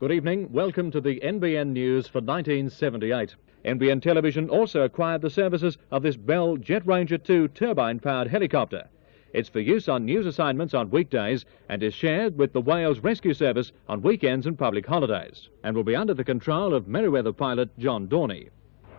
Good evening. Welcome to the NBN News for 1978. NBN Television also acquired the services of this Bell Jet Ranger 2 turbine-powered helicopter. It's for use on news assignments on weekdays and is shared with the Wales Rescue Service on weekends and public holidays, and will be under the control of Merryweather pilot John Dorney.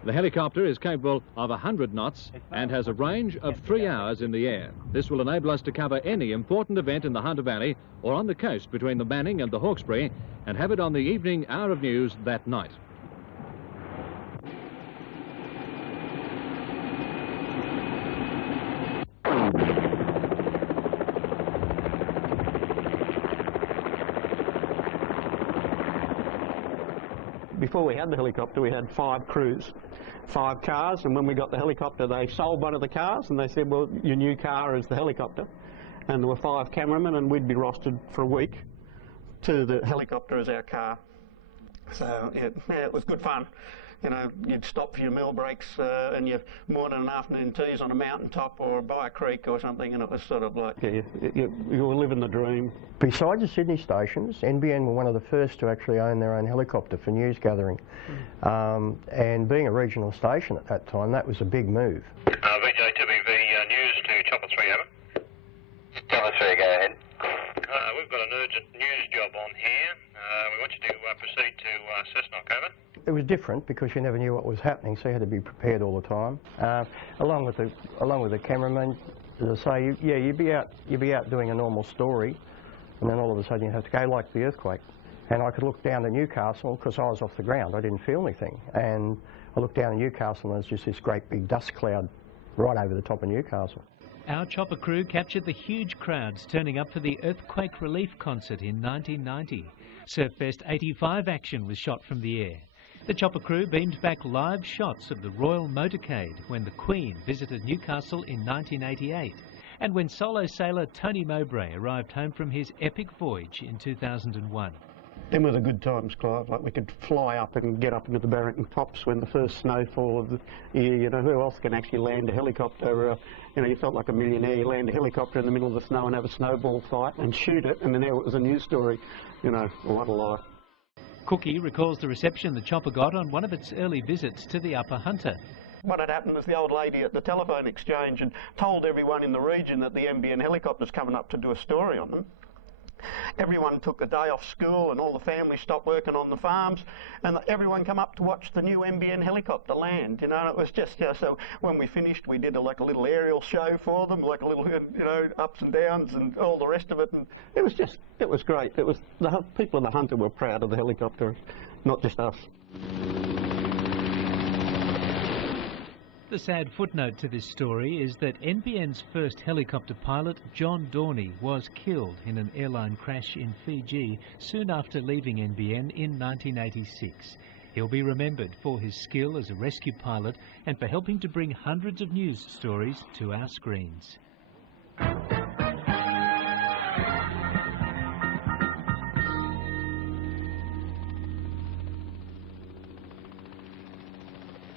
The helicopter is capable of 100 knots and has a range of 3 hours in the air. This will enable us to cover any important event in the Hunter Valley or on the coast between the Manning and the Hawkesbury and have it on the evening hour of news that night. Before we had the helicopter, we had 5 crews, 5 cars, and when we got the helicopter, they sold one of the cars and they said, well, your new car is the helicopter. And there were 5 cameramen, and we'd be rostered for a week to the helicopter as our car. So it was good fun. You know, you'd stop for your meal breaks and your morning and afternoon teas on a mountain top or by a creek or something, and it was sort of like, yeah, you were living the dream. Besides the Sydney stations, NBN were one of the first to actually own their own helicopter for news gathering. And being a regional station at that time, that was a big move. VJ2BV News to Chopper 3, over. Chopper 3, go ahead. We've got an urgent news job on here. We want you to proceed to Cessnock, over. It was different because you never knew what was happening, so you had to be prepared all the time. Along with the cameraman, as I say, you'd be out doing a normal story, and then all of a sudden you have to go, like the earthquake. And I could look down to Newcastle because I was off the ground. I didn't feel anything, and I looked down at Newcastle, and there's just this great big dust cloud right over the top of Newcastle. Our chopper crew captured the huge crowds turning up for the earthquake relief concert in 1990. Surfest 85 action was shot from the air. The chopper crew beamed back live shots of the Royal Motorcade when the Queen visited Newcastle in 1988, and when solo sailor Tony Mowbray arrived home from his epic voyage in 2001. Them were the good times, Clive. Like, we could fly up and get up into the Barrington Tops when the first snowfall of the year. You know, who else can actually land a helicopter? You know, you felt like a millionaire. You land a helicopter in the middle of the snow and have a snowball fight and shoot it, and then there it was a news story. You know, what a life. Cookie recalls the reception the chopper got on one of its early visits to the Upper Hunter. What had happened was the old lady at the telephone exchange had told everyone in the region that the NBN helicopter's coming up to do a story on them. Everyone took a day off school and all the families stopped working on the farms, and everyone come up to watch the new NBN helicopter land. You know, it was just, so when we finished, we did like a little aerial show for them, like a little, you know, ups and downs and all the rest of it. And it was great. It was, the people in the Hunter were proud of the helicopter, not just us. The sad footnote to this story is that NBN's first helicopter pilot, John Dorney, was killed in an airline crash in Fiji soon after leaving NBN in 1986. He'll be remembered for his skill as a rescue pilot and for helping to bring hundreds of news stories to our screens.